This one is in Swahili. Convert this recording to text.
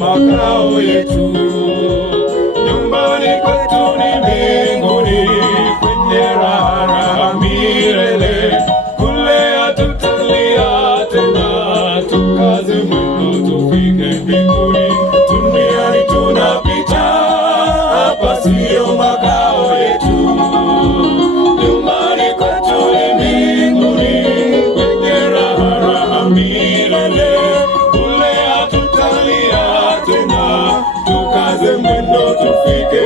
Makao yetu, nyumbani kwetu ni mbinguni, kwenye raha milele. Kule hatutalia tena, tukaze mwendo tufike mbinguni. Duniani tunapita, hapa sio makao yetu. Nyumbani kwetu ni mbinguni, kwenye raha milele. Kule hatutalia tena, tukaze mwendo tufike